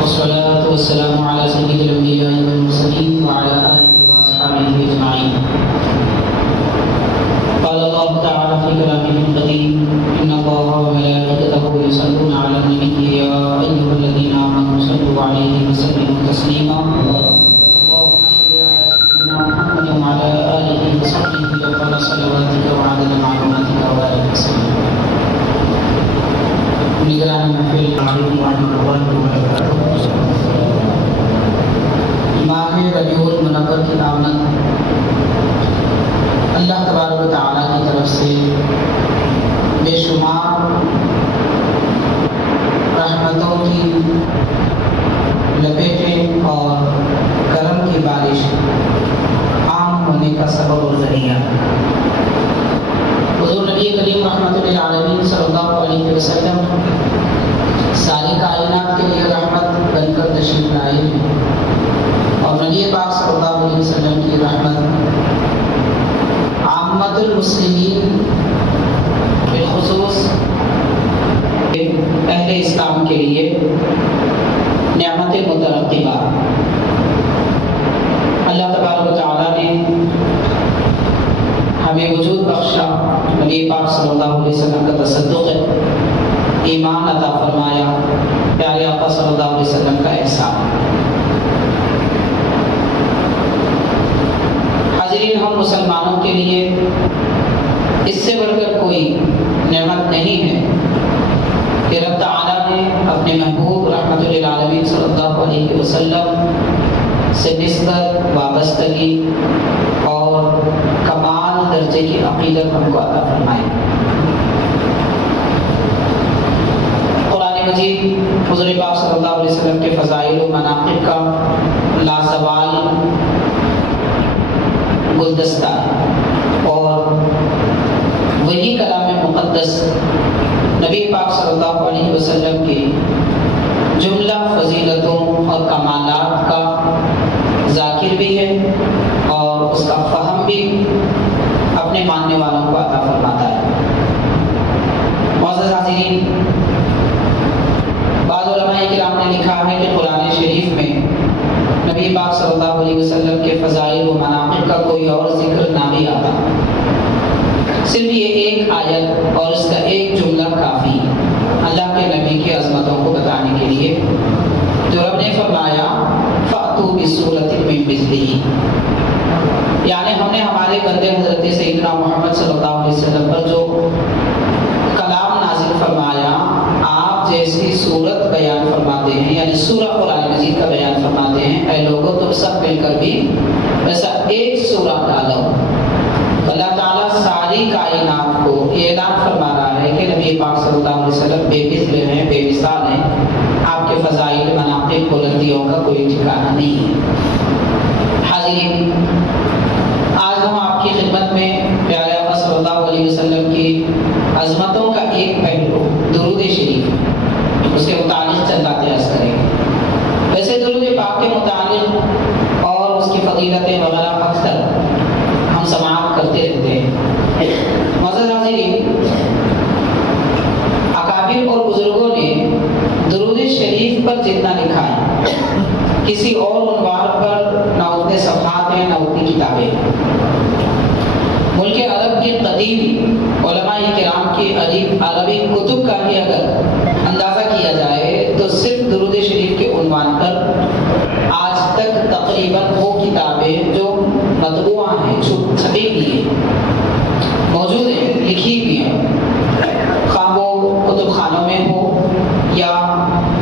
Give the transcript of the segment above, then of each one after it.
والصلاة والسلام على سيد الأنبياء والمرسلين وعلى آله وأصحابه أجمعين. قال الله تعالى في كلامه القديم: إن الله وملائكته يصلون على النبي يا أيها الذين آمنوا صلوا عليه وسلموا تسليما. اللهم صل على سيدنا محمد وعلى آله وصحبه أفضل صلواتك وعدد معلوماتك وبارك وسلم. نگران محفل علیکم ورحمۃ اللہ وبرکاتہ. ماہ ربیع المنور کی آمد اللہ تبارک و تعالیٰ کی طرف سے بے شمار رحمتوں کی لپیٹیں اور کرم کی بارش عام ہونے کا سبب اور ذریعہ. حضور نبی کریم رحمۃ للعالمین صلی اللہ علیہ وسلم ساری کائنات کے لیے رحمت بن کر تشریف لائے ہیں، اور نبی پاک صلی اللہ علیہ وسلم کی رحمت عامت المسلمین بالخصوص اہل اسلام کے لیے نعمت مترقبہ. اللہ تبارک و تعالیٰ نے ہمیں وجود بخشا، نبی پاک صلی اللہ علیہ وسلم کا تصدق ہے، ایمان عطا فرمایا، پیارے آقا صلی اللہ علیہ وسلم کا احسان. حاضرین، ہم مسلمانوں کے لیے اس سے بڑھ کر کوئی نعمت نہیں ہے کہ رب تعالیٰ نے اپنے محبوب رحمت للعالمین صلی اللہ علیہ وسلم سے نسبت، وابستگی اور کمال درجے کی عقیدت ہم کو عطا فرمائے. قرآن مجید حضور پاک صلی اللہ علیہ وسلم کے فضائل و مناقب کا لازوال گلدستہ ہے، اور وہی کلام مقدس نبی پاک صلی اللہ علیہ وسلم کی جملہ فضیلتوں اور کمالات کا ذاکر بھی ہے، اور اس کا فہم بھی اپنے ماننے والوں کو عطا فرماتا ہے. معزز حاضرین، بعض علماء کرام نے لکھا ہے کہ قرآن شریف میں نبی پاک صلی اللہ علیہ وسلم کے فضائل و مناقب کا کوئی اور ذکر نہ بھی آتا، صرف یہ ایک آیت اور اس کا ایک جملہ کافی اللہ کے نبی کی عظمتوں کو بتانے کے لیے، جو رب نے فرمایا فَأْتُوا بِسُورَةٍ مِّن مِّثْلِهِ، یعنی ہم نے ہمارے بندے حضرت سیدنا محمد صلی اللہ علیہ وسلم پر جو کلام نازل فرمایا، آپ جیسی صورت بیان فرماتے ہیں، یعنی سورہ قرآن مجید کا بیان فرماتے ہیں، اے لوگوں تم سب مل کر بھی ویسا ایک سورہ ڈالو. اللہ تعالیٰ ساری کائنات کو یہ اعلان فرما رہا ہے کہ نبی پاک صلی اللہ علیہ وسلم بے مثل ہیں، بے مثال ہیں، آپ کے فضائل، مناقب، بلندیوں کا کوئی ٹھکانہ نہیں ہے. حاضرین، آج ہم آپ کی خدمت میں پیارے آقا صلی اللہ علیہ وسلم کی عظمتوں کا ایک پہلو درود شریف، اس کے متعلق چند باتیں عرض کریں گے. ویسے درود پاک کے متعلق اور اس کی فضیلتیں وغیرہ اکثر ہم سماعت کرتے رہتے ہیں. معزز حاضرین، اکابر اور بزرگوں نے درود شریف پر جتنا لکھا ہے، کسی اور عنوان پر نہ اتنے صفحات ہیں، نہ اتنی کتابیں ہیں. ملک عرب کے قدیم علماء کرام کی عربی کتب کا بھی اگر اندازہ کیا جائے تو صرف درود شریف کے عنوان پر آج تک تقریباً وہ کتابیں جو مطبوعہ ہیں، چھپی ہوئی ہیں، موجود ہیں، لکھی ہوئی ہیں، خواہ وہ کتب خانوں میں ہو یا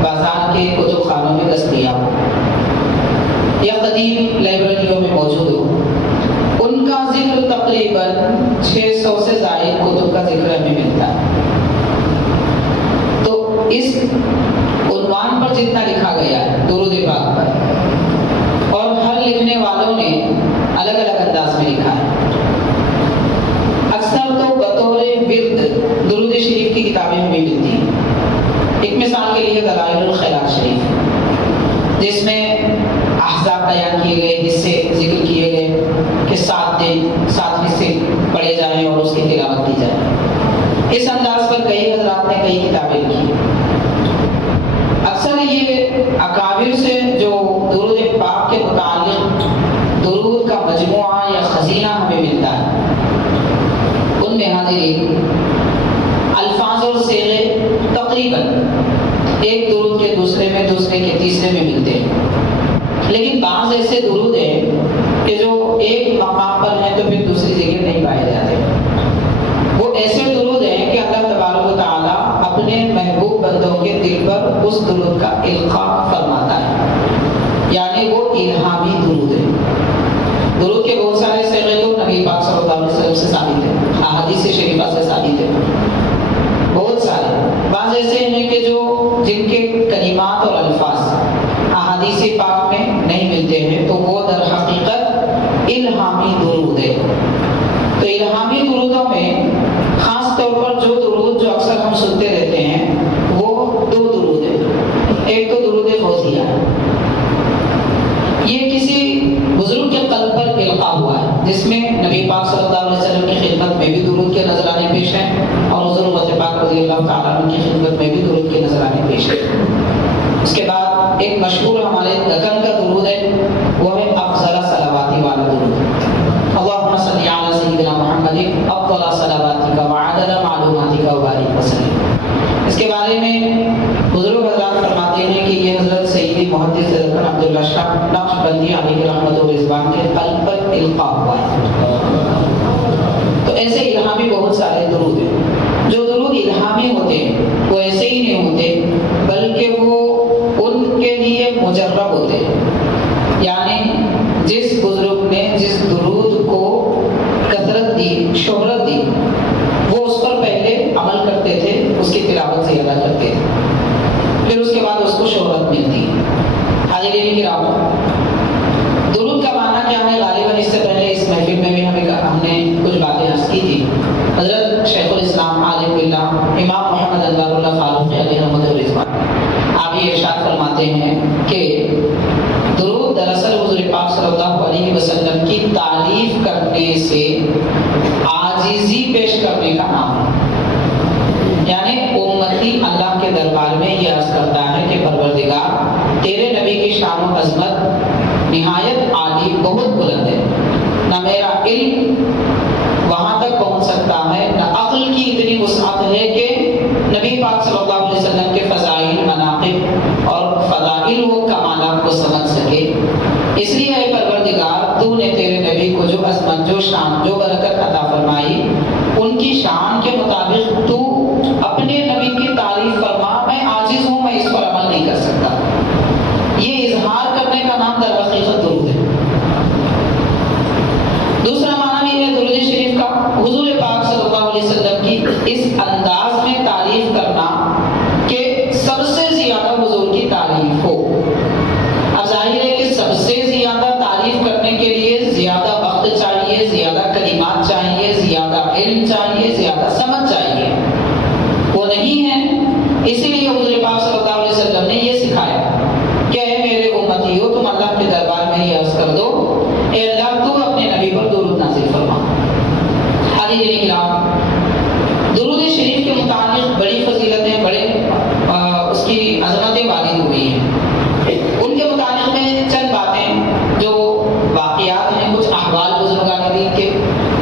بازار کے کتب خانوں میں دستیاب ہو یا قدیم لائبریریوں میں موجود ہو، ان کا ذکر تقریباً 600 سے زائد کتب کا ذکر ہمیں ملتا ہے. تو اس عنوان پر جتنا لکھا گیا ہے درود پاک پر، اور ہر لکھنے والوں نے الگ الگ انداز میں لکھا ہے. اکثر تو بطور ورد درود شریف کی کتابیں ہمیں ملتی ہیں. ایک مثال کے لیے دلائل الخیرات شریف، جس میں احزاب بیان کیے گئے، حصے ذکر کیے گئے کہ 7 حصے پڑھے جائیں اور اس کی تلاوت کی جائے. اس انداز پر کئی حضرات نے کئی کتابیں لکھی. تقریباً ایک درود کے دوسرے میں، دوسرے کے تیسرے میں ملتے ہیں، لیکن بعض ایسے درود ہیں کہ جو ایک مقام پر ہیں تو پھر دوسری جگہ نہیں پائے جاتے۔ وہ ایسے درود ہیں کہ اللہ تبارک و تعالیٰ اپنے محبوب بندوں کے دل پر اس درود کا القاء فرماتا ہے، یعنی وہ الہامی درود ہے۔ درود کے بہت سارے صیغے تو نبی پاک صلی اللہ علیہ وسلم سے ثابت ہیں، احادیث شریفہ سے ثابت ہیں، بہت سارے۔ بعض ایسے ہیں کہ جن کے کلمات اور الفاظ احادیث پاک میں نہیں ملتے ہیں، تو وہ در حقیقت الہامی درود ہے۔ تو الہامی درودوں میں خاص طور پر جو درود جو اکثر ہم سنتے رہتے ہیں وہ دو درود ہیں۔ ایک تو درود فوزیہ، یہ کسی بزرگ کے قلب پر القاء ہوا ہے، جس میں نبی پاک صلی اللہ علیہ وسلم کی خدمت میں بھی درود کے نذرانے پیش ہیں، اور حضور غوث پاک رضی اللہ تعالیٰ عنہ کی خدمت میں بھی درود کے نذرانے پیش ہیں۔ اس کے بعد ایک مشہور ہمارے دکن کا درود ہے، وہ ہے افضل صلواتی والا درود، اللہم صلی علی سیدنا محمد افضل صلواتک وعدد معلوماتک وبارک وسلم۔ اس کے بارے میں بزرگ حضرات فرماتے ہیں کہ یہ حضرت سیدی محدث دکن عبداللہ شاہ نقشبندی علیہ رحمت و رضوان کے قلب پر القاء ہوا ہے۔ تو ایسے الہامی بہت سارے درود ہیں۔ جو درود الہامی ہوتے ہیں وہ ایسے ہی نہیں ہوتے، بلکہ وہ ان کے لیے مجرب ہوتے ہیں، یعنی جس بزرگ نے جس درود کو کثرت دی، شہرت دی، وہ اس پر پہلے عمل کرتے تھے، اس کی تلاوت زیادہ کرتے تھے، پھر اس کے بعد اس کو شہرت ملتی ہے۔ حاضرین کرام، درود کا معنی کیا ہے؟ غالباً اس سے پہلے اس محفل میں بھی ہم نے کچھ باتیں عرض کی تھی۔ حضرت شیخ الاسلام عالم باللہ امام محمد انوار اللہ فاروقی علیہ رحمۃ اللہ، آپ یہ ارشاد فرماتے ہیں کہ درود دراصل حضور پاک صلی اللہ علیہ وسلم کی تعریف کرنے سے عاجزی پیش کرنے کا نام ہے، یعنی امتی اللہ کے دربار میں یہ عرض کرتا ہے کہ پروردگار، تیرے نبی کی شان و عظمت نہایت عالی، بہت بلند ہے، نہ میرا علم وہاں تک پہنچ سکتا ہے، نہ عقل کی اتنی وسعت ہے کہ نبی پاک صلی اللہ علیہ وسلم کے فضائل، مناقب اور فضائل و کمالات کو سمجھ سکے۔ اس لیے اے پروردگار، تو نے تیرے نبی کو جو عظمت، جو شان، جو برکت عطا فرمائی، ان کی شان کے مطابق تو اپنے نبی کی تعریف فرما۔ میں عاجز ہوں، میں اس پر عمل نہیں کر سکتا۔ یہ اظہار کرنے کا نام در حقیقت درود ہے۔ دوسرا معنی بھی ہے درود شریف کا، حضور پاک صلی اللہ علیہ وسلم کی اس انداز میں تعریف کرنا کہ سب سے زیادہ حضور کی تعریف ہو۔ اب ظاہر ہے کہ سب سے زیادہ تعریف کرنے کے لیے زیادہ وقت چاہیے، زیادہ کلمات چاہیے، زیادہ علم چاہیے، زیادہ سمجھ چاہیے، وہ نہیں ہے۔ اسی لیے حضور پاک صلی اللہ علیہ وسلم نے یہ سکھایا کہ اے میرے امتیو، تم اللہ کے دربار میں یہ عرض کر دو، اے اللہ تو اپنے نبی پر درود نازل فرما۔ حاضرین کرام، درود شریف کے متعلق بڑی فضیلتیں، بڑے اس کی عظمتیں وارد ہوئی ہیں۔ ان کے متعلق میں چند باتیں جو واقعات ہیں، کچھ احوال بزرگان دین کے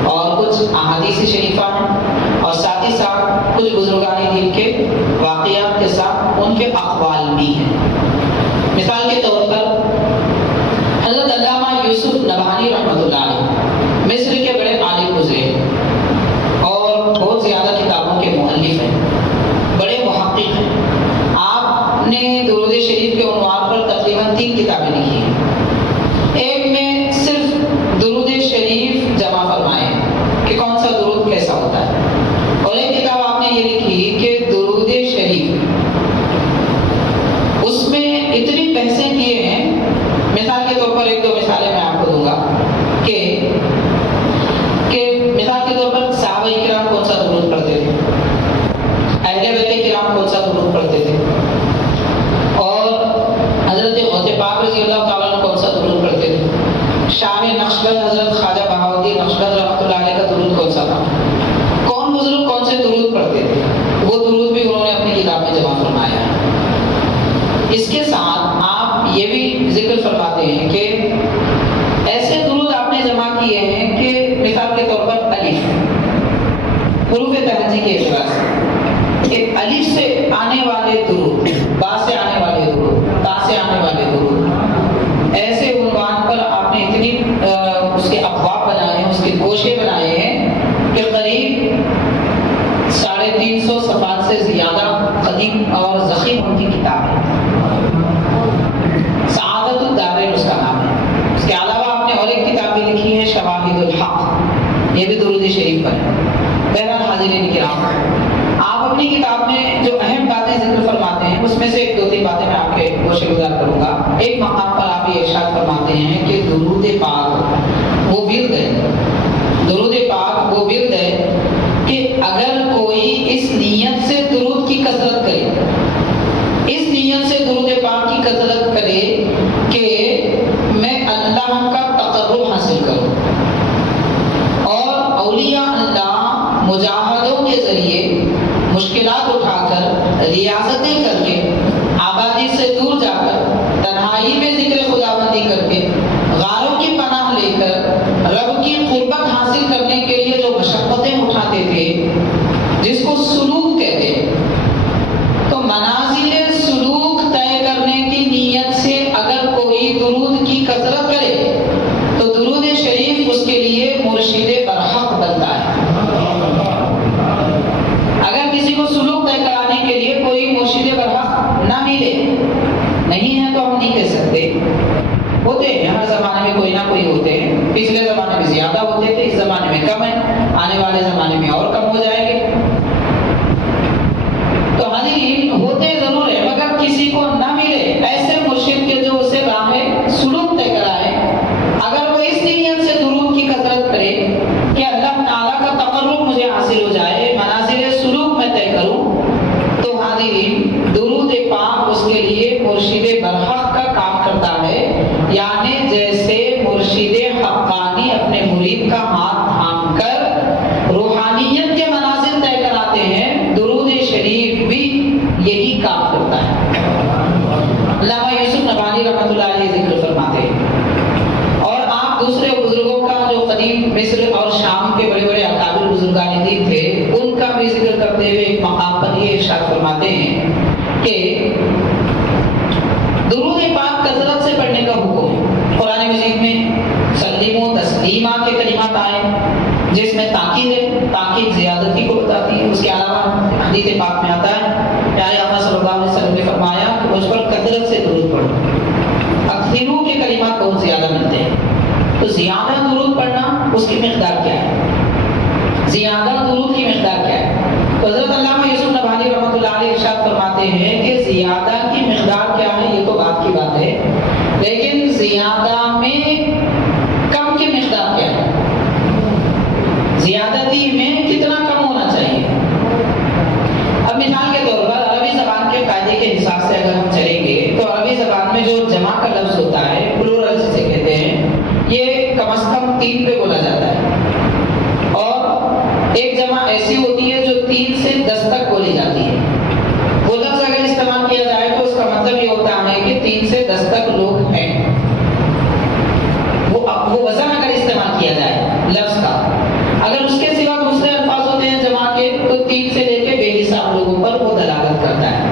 اور کچھ احادیث شریفہ ہیں، اور ساتھ ہی ساتھ کچھ بزرگان دین کے واقعات کے ساتھ ان کے اقوال بھی ہیں۔ مثال کے طور پر حضرت علامہ یوسف نبہانی رحمۃ اللہ علیہ مصر کے بڑے عالم گزرے اور بہت زیادہ کتابوں کے مؤلف ہیں، بڑے محقق ہیں۔ آپ نے درود شریف کے عنوان پر تقریباً 3 کتابیں لکھی ہیں۔ ایک میں صرف درود شریف جمع فرمائے کہ کون سا درود کیسا ہوتا ہے، اور ایک کتاب آپ نے یہ لکھی کہ درود شریف، اس میں اتنی بحثیں کیے ہیں۔ مثال کے طور پر ایک دو مثالیں میں آپ کو دوں گا کہ مثال کے طور پر صحابہ کرام کون سا درود پڑھتے تھے، اہل بیت کرام کون سا درود پڑھتے تھے، اور حضرت غوث پاک رضی اللہ تعالیٰ عنہ کون سا درود پڑھتے تھے، شاہ نقشبند حضرت خواجہ بہاؤالدین نقشبند رحمۃ اللہ علیہ کا درود کون سا تھا، کون بزرگ کون سے درود پڑھتے تھے، وہ درود بھی انہوں نے اپنی کتاب میں جمع فرمایا ہے۔ اس کے ساتھ آپ یہ بھی ذکر فرماتے ہیں کہ ایسے درود آپ نے جمع کیے ہیں کہ مثال کے طور پر الف، حروف تہجی کے اعتبار سے، کہ الف سے آنے 600 صفحات سے زیادہ قدیم اور ضخیم ان کی کتاب ہے، سعادت الدارین اس کا نام ہے۔ اس کے علاوہ آپ نے اور ایک کتاب بھی لکھی ہے، شواہد الحق، یہ بھی درود شریف پر ہے۔ بہرحال حاضرین کرام، آپ اپنی کتاب میں جو اہم باتیں ذکر فرماتے ہیں اس میں سے ایک دو تین باتیں میں آپ کے گوشے گزار کروں گا۔ ایک مقام پر آپ یہ ارشاد فرماتے ہیں کہ درود پاک وہ ورد ہے، درود پاک وہ ورد ہے کہ اگر کوئی اس نیت سے درود کی کثرت کرے، اس نیت سے درود پاک کی کثرت کرے کہ میں اللہ کا تقرب حاصل کروں، اور اولیاء اللہ مجاہدوں کے ذریعے مشکلات اٹھا کر، ریاضتیں کر کے، آبادی سے دور جا کر، تنہائی میں ذکر خداوندی کر کے، غاروں کی پناہ لے کر رب کی قربت حاصل کرنے کے لیے جو مشقتیں اٹھاتے تھے، جس کو سلوک کہتے ہیں، تو منازل سلوک طے کرنے کی نیت سے اگر کوئی درود کی کثرت کرے تو درود شریف اس کے لیے مرشد برحق بنتا ہے۔ اگر کسی کو سلوک طے کرانے کے لیے کوئی مرشد برحق نہ ملے، نہیں ہے تو ہم نہیں کہہ سکتے، ہوتے ہیں ہر زمانے میں کوئی نہ کوئی ہوتے ہیں، پچھلے زمانے میں زیادہ ہوتے تھے، اس زمانے میں کم ہے، آنے والے زمانے میں اور کم ہو جائیں گے۔ تو حاضرین ہوتے ضرور ہے، مگر کسی کو نہ ملے ایسے مرشد کے جو اسے راہ سلوک طے کرائے، اگر وہ اس نیت سے درود کی کثرت کرے کہ اللہ تعالیٰ کا تقرب مجھے حاصل ہو جائے، منازل سلوک میں طے کروں، تو حاضرین درود پاک اس کے لیے مرشد برحق کا کام کرتا ہے۔ یعنی جیسے مرشد حقانی اپنے مرید کا ہاتھ تھام کر روحانیت کے منازل طے کراتے ہیں، درود شریف بھی یہی کام کرتا ہے۔ علامہ یوسف نبہانی رحمۃ اللہ علیہ ذکر فرماتے ہیں، اور آپ دوسرے بزرگوں کا جو قدیم مصر اور شام کے بڑے بڑے اکابر بزرگان دین تھے ان کا بھی ذکر کرتے ہوئے ایک مقام پر یہ ارشاد فرماتے ہیں کہ درود پاک کثرت سے پڑھنے کا حکم ہے۔ قرآن مجید میں سلیمو تسلیما کے کلمات آئے جس میں تاکید ہے، تاکید زیادتی کو بتاتی ہے۔ اس کے علاوہ حدیث پاک میں آتا ہے، پیارے آقا صلی اللہ علیہ وسلم نے فرمایا کہ مجھ پر کثرت سے درود پڑھو۔ اکثروں کے کلمات بہت زیادہ ملتے ہیں، تو زیادہ درود پڑھنا اس کی مقدار کیا ہے، زیادہ درود کی مقدار کیا ہے؟ تو حضرت علامہ یوسف نبہانی رحمۃ اللہ علیہ ارشاد فرماتے ہیں کہ زیادہ کی مقدار کیا ہے یہ تو بات کی بات ہے، لیکن زیادہ میں کم کی مقدار کیا ہے، زیادتی میں کتنا کم ہونا چاہیے۔ اب مثال کے طور پر عربی زبان کے قاعدے کے حساب سے اگر ہم چلیں گے تو عربی زبان میں جو جمع کا لفظ ہوتا ہے، پلورل جسے کہتے ہیں، یہ کم از کم 3 پہ بولا جاتا ہے، اور ایک جمع ایسی ہوتی ہے جو 3 سے 10 تک بولی جاتی ہے۔ وہ لفظ اگر استعمال کیا جائے تو اس کا مطلب یہ ہوتا ہے کہ 3 سے 10 تک لوگ ہیں، وہ وزن اگر استعمال کیا جائے لفظ کا۔ اگر اس کے سوا دوسرے الفاظ ہوتے ہیں جمع کے تو 3 سے لے کے بے حساب لوگوں پر وہ دلالت کرتا ہے،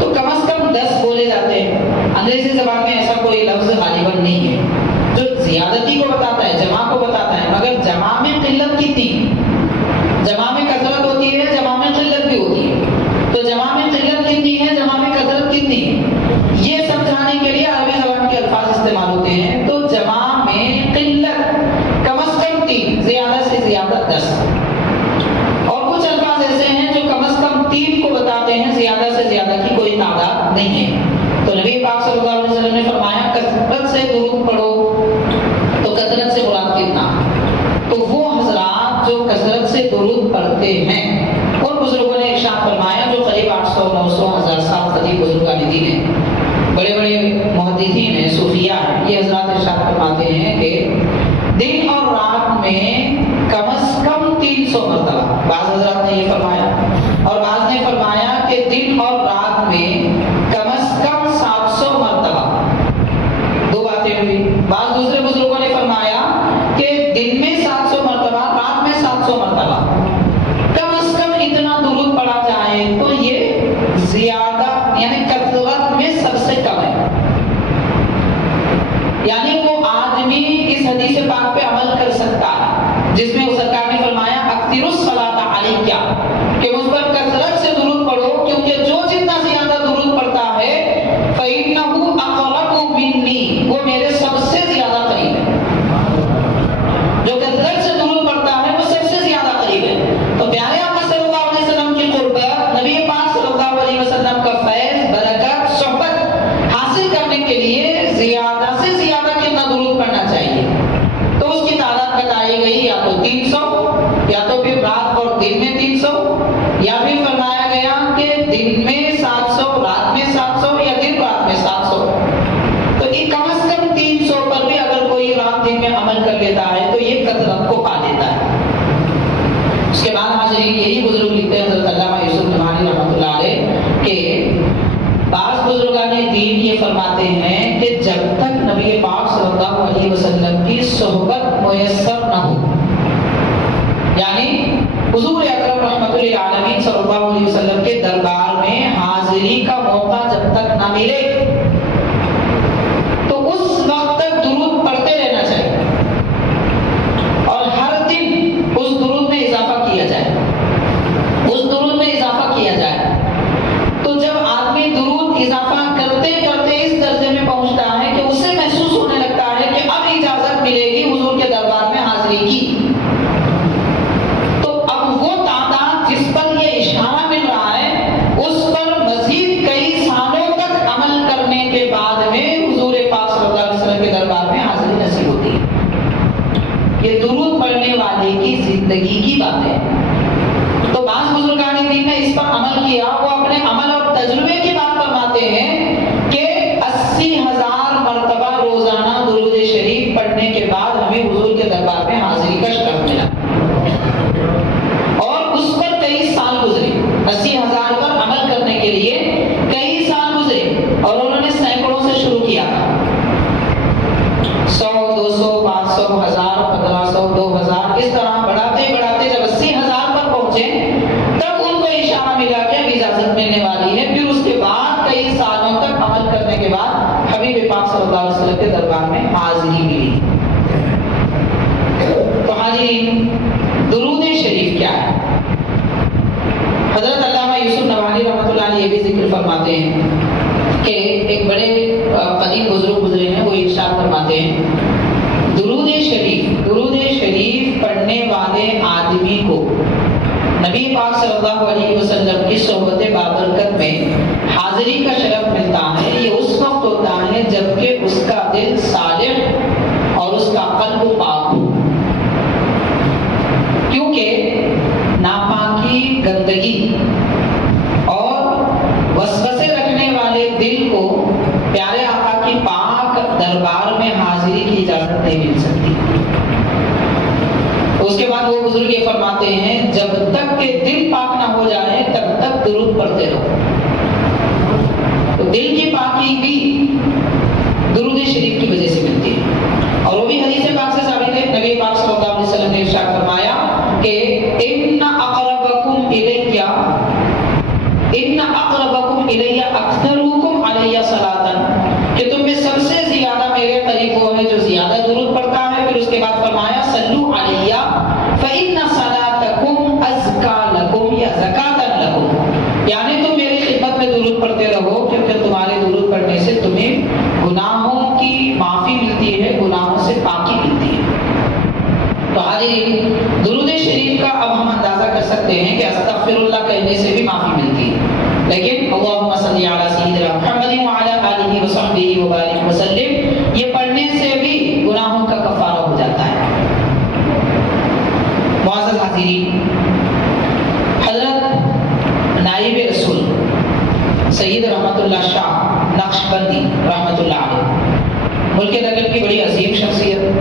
تو کم از کم 10 بولے جاتے ہیں۔ انگریزی زبان میں ایسا کوئی لفظ غالباً نہیں ہے جو زیادتی کو بتاتا ہے، جمع کو بتاتا ہے، مگر جمع میں قلت کتنی، جمع میں کثرت ہوتی ہے، جمع میں قلت بھی ہوتی ہے، تو جمع میں قلت کتنی ہے، جمع میں کثرت کتنی ہے، یہ سمجھانے کے لیے عربی زبان کے الفاظ استعمال ہوتے ہیں۔ تو جمع میں قلت کم از کم 3، زیادہ سے زیادہ 10، اور کچھ الفاظ ایسے ہیں جو کم از کم 3 صلی اللہ علیہ وسلم کے دربار میں حاضری کا موقع جب تک نہ ملے تو اس وقت تک درود پڑھتے رہنا چاہیے اور ہر دن اس درود میں اضافہ کیا جائے، اس درود میں اضافہ کیا جائے۔ تو جب آدمی درود اضافہ کرتے کرتے اس درجے میں پہنچتا ہے کہ اسے محسوس ہونے لگتا ہے کہ اب اجازت ملے گی حضور کے دربار میں حاضری کی، تو اب وہ تعداد جس پر یہ اشارہ مل رہا ہے اس پر مزید کئی سالوں تک عمل کرنے کے بعد میں حضور پاک صلی اللہ علیہ وسلم کے دربار میں حاضری نصیب ہوتی ہے۔ یہ درود پڑھنے والے کی زندگی کی بات ہے۔ تو بعض بزرگان دین نے اس پر عمل کیا، وہ اپنے عمل اور تجربے کی بات فرماتے ہیں کہ 80,000 مرتبہ روزانہ درود شریف پڑھنے کے بعد ہمیں حضور کے دربار میں حاضری کا شرف ملا، اور اس پر کئی سال گزرے۔ 80,000 پر عمل کرنے کے لیے کئی سال گزرے اور انہوں نے سینکڑوں سے شروع کیا تھا، 100 200 500 1000 1500 2000 اس طرح بڑھاتے بڑھاتے جب 80,000 پر پہنچے تب ان کو اشارہ ملا کہ اب اجازت ملنے والی ہے۔ پھر اس کے بعد کئی سالوں تک عمل کرنے کے بعد حبیب پاک صلی اللہ علیہ وسلم کے دربار میں حاضری ملی۔ تو حاضرین، درود شریف کیا ہے؟ حضرت علامہ یوسف نبہانی رحمۃ اللہ علیہ یہ بھی ذکر فرماتے ہیں کہ ایک بڑے قدیم بزرگ گزرے ہیں، وہ ارشاد فرماتے ہیں درود شریف پڑھنے والے آدمی کو نبی پاک صلی اللہ علیہ وسلم کی صحبت بابرکت میں حاضری کا شرف ملتا ہے۔ یہ اس وقت ہوتا ہے جبکہ اس کا دل صالح اور اس کا قلب پاک ہو، کیونکہ ناپاکی، گندگی اور وسوسے رکھنے والے دل کو پیارے آقا کی پاک دربار میں حاضری کی اجازت نہیں مل سکتی۔ اس کے بعد وہ بزرگ یہ فرماتے ہیں جب تک کہ دل پاک نہ ہو جائے تب تک درود پڑھتے رہو۔ تو دل کی پاکی بھی درود شریف کی وجہ سے ملتی ہے، اور وہ بھی حدیث پاک سے ثابت ہے۔ نبی پاک صلی اللہ علیہ وسلم نے ارشاد فرمایا کہ ان اقربکم الی اکثرکم علی صلاۃ، کہ تم میں سب سے زیادہ میرے قریب وہ ہے جو زیادہ درود پڑھتا ہے۔ پھر اس کے بعد فرمایا صلو علی فإن صلاتکم ازکا لکم یا زکاۃ لکم، یعنی تم میری خدمت میں درود پڑھتے رہو کیونکہ تمہارے درود پڑھنے سے تمہیں گناہوں کی معافی ملتی ہے، گناہوں سے پاکی ملتی ہے۔ تو حاضرین، درود شریف کا اب ہم اندازہ کر سکتے ہیں کہ استغفر اللہ کہنے سے بھی معافی ملتی ہے، لیکن اللہم صلی علی سیدنا محمد وعلی آلہ وصحبہ وبارک وسلم یہ پڑھنے سے بھی گناہوں کا کفارہ ہو جاتا ہے۔ معزز حاضرین، حضرت نائب رسول سید رحمت اللہ شاہ نقشبندی رحمت اللہ علیہ ملک نگر کی بڑی عظیم شخصیت،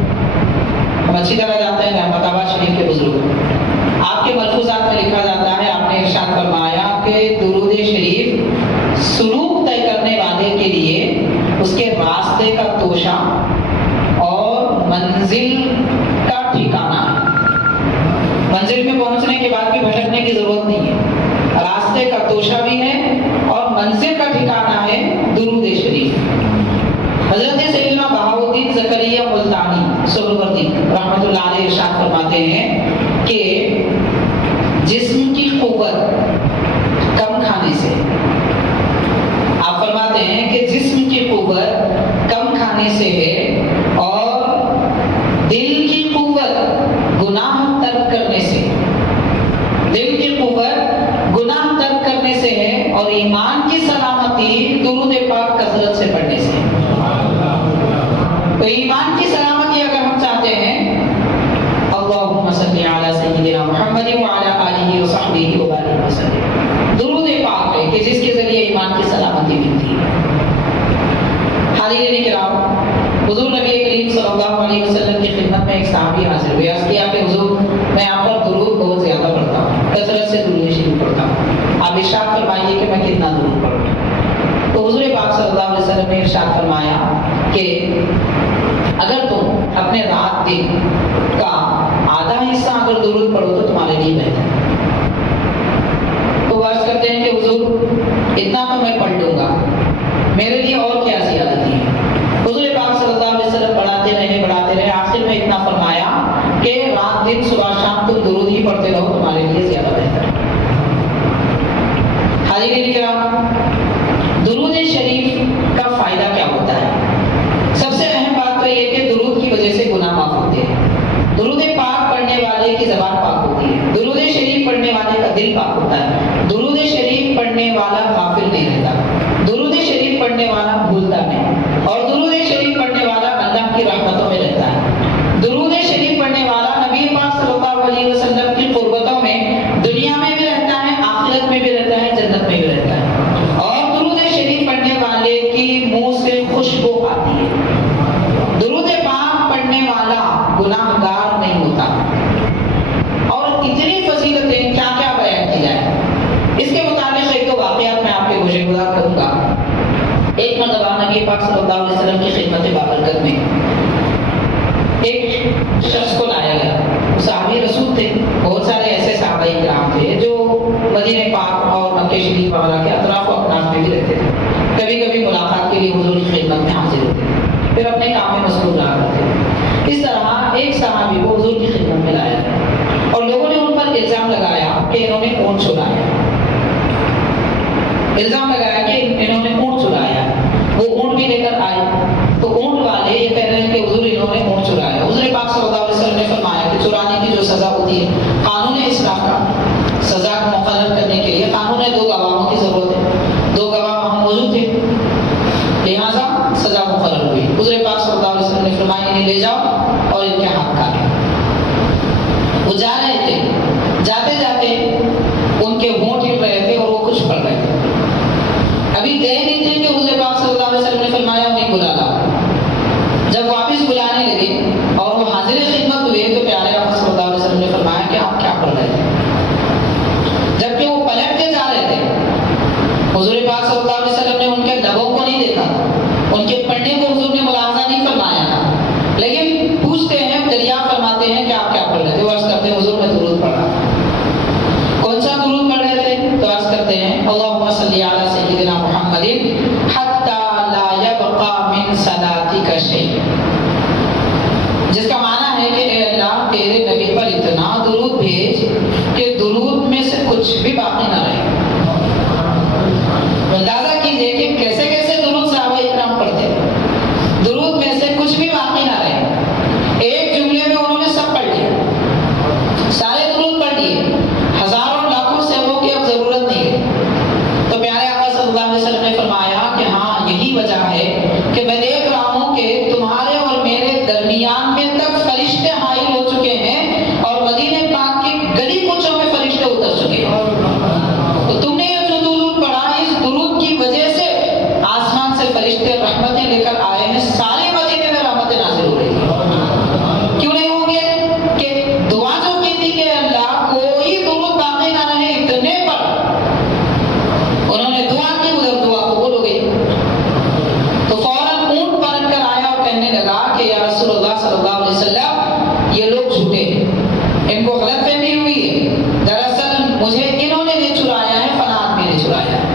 ہم اچھی طرح جانتے ہیں رحمت آباد شریف کے بزرگ۔ آپ کے ملفوظات میں لکھا جاتا ہے، آپ نے ارشاد فرمایا کہ درود شریف سلوک طے کرنے والے کے لیے اس کے راستے کا توشہ اور منزل کا ٹھکانہ ہے۔ منزل میں پہنچنے کے بعد بھی بھٹکنے کی ضرورت نہیں ہے، راستے کا توشہ بھی ہے اور منزل کا ٹھکانہ ہے درود شریف۔ حضرت سیدنا بہاؤالدین زکریا ملتانی سہروردی رحمۃ اللہ علیہ ارشاد فرماتے ہیں کہ جسم کی قوت کم کھانے سے، آپ فرماتے ہیں کہ جسم کی قوت کم کھانے سے ہے، اور دل کی قوت گناہ ترک کرنے سے، دل کی قوت گناہ ترک کرنے سے ہے، اور ایمان کی سلامتی درود پاک کثرت سے پڑھنے سے۔ تو ایمان کی سلامتی اگر ہم چاہتے ہیں، اللہم صلی علی سیدنا محمد وعلی آلہ وصحبہ وبارک وسلم، درود پاک ہے کہ جس کے ذریعے ایمان کی سلامتی ملتی ہے۔ حاضرین کرام، حضور نبی کریم صلی اللہ علیہ وسلم کی خدمت میں ایک صحابی حاضر ہوئے، عرض کیا کہ حضور میں آپ پر درود بہت زیادہ پڑھتا ہوں، کثرت سے درود شریف پڑھتا ہوں، آپ ارشاد فرمائیے کہ میں کتنا درود پڑھوں۔ تو حضور پاک صلی اللہ علیہ وسلم نے ارشاد فرمایا کہ اگر تم اپنے رات دن کا آدھا حصہ اگر درود پڑھو تو تمہارے لیے بہتر ہے۔ حاضرین کرام، درود شریف کا فائدہ کیا ہوتا ہے؟ سب سے اہم بات تو یہ کہ درود کی وجہ سے گناہ معاف ہوتے ہیں، درود پاک پڑھنے والے کی زبان پاک ہوتی ہے، درود شریف پڑھنے والے کا دل پاک ہوتا ہے، درود شریف پڑھنے والا غافل نہیں رہتا، درود شریف پڑھنے والا بھولتا نہیں، اور درود شریف پڑھنے والا اللہ کی رحمتوں میں رہتا ہے، درود شریف پڑھنے والا نبی پاک صلی اللہ علیہ وسلم کی قربتوں میں دنیا میں بھی رہتا ہے، آخرت میں بھی رہتا ہے، جنت میں بھی رہتا ہے، اور درود شریف پڑھنے والے کی منہ سے خوشبو آتی ہے، درود پاک پڑھنے والا گناہگار نہیں ہوتا۔ اور اتنی فضیلتیں کیا کیا بیان کی جائے، اس کے متعلق ایک دو واقعات میں آپ کے گوشے گزار کروں گا۔ ایک مرتبہ نبی پاک صلی اللہ علیہ وسلم کی خدمت بابرکت میں ایک شخص کو لایا گیا، صحابی رسول تھے، بہت سارے ایسے صحابہ کرام تھے جو مدینہ پاک اور مکہ شریف وغیرہ کے اطراف و اکناف میں بھی رہتے تھے، کبھی کبھی ملاقات کے لیے حضور کی خدمت میں حاضر ہوتے تھے، پھر اپنے کام میں مصروف رہا کرتے تھے۔ اس طرح ایک صحابی کو حضور کی خدمت میں لایا گیا اور لوگوں نے ان پر الزام لگایا کہ انہوں نے اونٹ چرایا، الزام لگایا کہ انہوں نے اونٹ چرایا۔ وہ اونٹ بھی لے کر آئے تو اونٹ والے یہ کہہ رہے ہیں کہ حضور انہوں نے اونٹ چرایا۔ حضور پاک صلی اللہ علیہ وسلم نے فرمایا کہ چرانے کی جو سزا ہوتی ہے، قانون اسلام کا سزا مقرر کرنے کے لیے قانون 2 گواہوں کی ضرورت ہے، 2 گواہ وہاں موجود تھے، لہٰذا سزا مقرر ہوئی۔ حضور پاک صلی اللہ علیہ وسلم نے فرمایا انہیں لے جاؤ اور ان کے ہاتھ کاٹو۔ وہ جا رہے تھے، جاتے جاتے ان کے ہونٹ ہل رہے تھے اور وہ کچھ پڑ رہے تھے، ابھی گئے نہیں تھے کہ حضور پاک صلی اللہ علیہ وسلم نے فرمایا انہیں بلا لاؤ۔ جب واپس بلانے لگے اور وہ حاضر خدمت ہوئے تو پیارے آقا صلی اللہ علیہ وسلم نے فرمایا کہ آپ کیا پڑھ رہے تھے، جبکہ وہ پلٹ کے جا رہے تھے۔ حضور پاک صلی اللہ علیہ وسلم نے ان کے لبوں کو نہیں دیکھا، ان کے پڑھنے کو حضور نے ملاحظہ نہیں فرمایا تھا، لیکن پوچھتے ہیں، دریافت فرماتے ہیں کہ آپ کیا پڑھ رہے تھے؟ وہ عرض کرتے ہیں حضور میں درود پڑھ رہا تھا۔ کون سا درود پڑھ رہے تھے؟ تو عرض کرتے ہیں اللہم صلی علی سیدنا محمد حتی لا یبقى من صلاتک شیء، جس کا معنی ہے کہ اے اللہ تیرے نبی پر اتنا درود بھیج کہ درود میں سے کچھ بھی باقی نہ رہے۔ اندازہ کیجئے کہ کیسے کیسے درود صحابہ اکرام پڑھتے، درود میں سے کچھ بھی باقی نہ رہے، ایک جملے میں انہوں نے سب پڑھ لیا، سارے درود پڑھ لیے، ہزاروں لاکھوں سیغوں کی اب ضرورت نہیں ہے۔ تو پیارے آقا صلی اللہ علیہ وسلم نے فرمایا کہ ہاں یہی وجہ ہے کہ میں دیکھ رہا ہوں کہ تمہارے اور میرے درمیان میں تک فرشتے حائل ہو چکے ہیں اور مدینہ پاک کی گلی کوچوں میں فرشتے اتر چکے ہیں۔ تو تم نے یہ جو درود پڑھا، اس درود کی وجہ سے آسمان سے فرشتے رحمتیں لے کر آئے ہیں، سارے مدینے میں رحمتیں نازل ہو رہی ہیں۔ کیوں نہیں ہوں گے کہ دعا جو کی تھی کہ اللہ کوئی درود باقی نہ رہے، اتنے پر انہوں نے دعا کی، ادھر دعا قبول ہو گئی۔ تو فوراً اونٹ پلٹ کر آیا اور کہنے لگا کہ یا رسول اللہ صلی اللہ علیہ وسلم یہ لوگ جھوٹے ہیں، ان کو غلط فہمی ہوئی ہے، دراصل مجھے انہوں نے نہیں چرایا ہے، فلاں آدمی نے چرایا ہے۔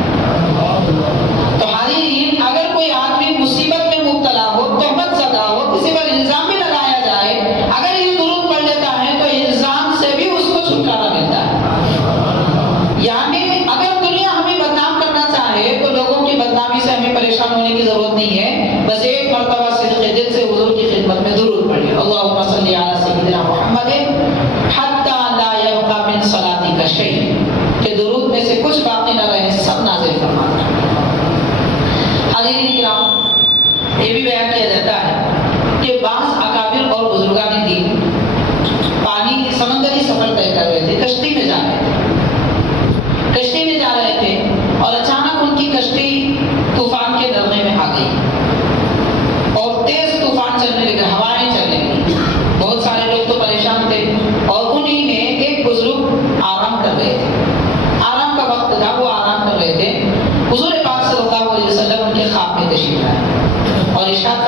تو حاضرین، اگر کوئی آدمی مصیبت میں مبتلا ہو، تہمت زدہ ہو، کسی پر الزام بھی لگایا جائے، اگر یہ درود پڑھ لیتا ہے تو الزام سے بھی اس کو چھٹکارا ملتا ہے۔ یعنی اگر دنیا ہمیں بدنام کرنا چاہے تو لوگوں کی بدنامی سے ہمیں پریشان ہونے کی ضرورت نہیں ہے، بس ایک مرتبہ صدق دل سے حضور کی خدمت میں درود پڑھیے، اللہم صلی علی سیدنا محمد حتی لا یبقى من صلاتک شیء، کہ درود میں سے کچھ باقی نہ رہے، سب نازل فرما دیں۔ حاضرین کرام، یہ بھی بیان کیا جاتا ہے کہ بعض اکابر اور بزرگان دین پانی سمندری سفر طے کر رہے تھے، کشتی میں جا رہے تھے، کشتی میں جا رہے تھے اور اچانک ان کی کشتی طوفان کے درمے میں آ گئی اور تیز طوفان چلنے لگے، ہوائیں چلنے لگی، بہت سارے لوگ تو پریشان تھے اور انہی میں ایک بزرگ آرام کر رہے تھے، آرام کا وقت تھا، وہ آرام کر رہے تھے۔ حضور پاک صلی اللہ علیہ وسلم ان کے خواب میں تشریف لائے اور ارشاد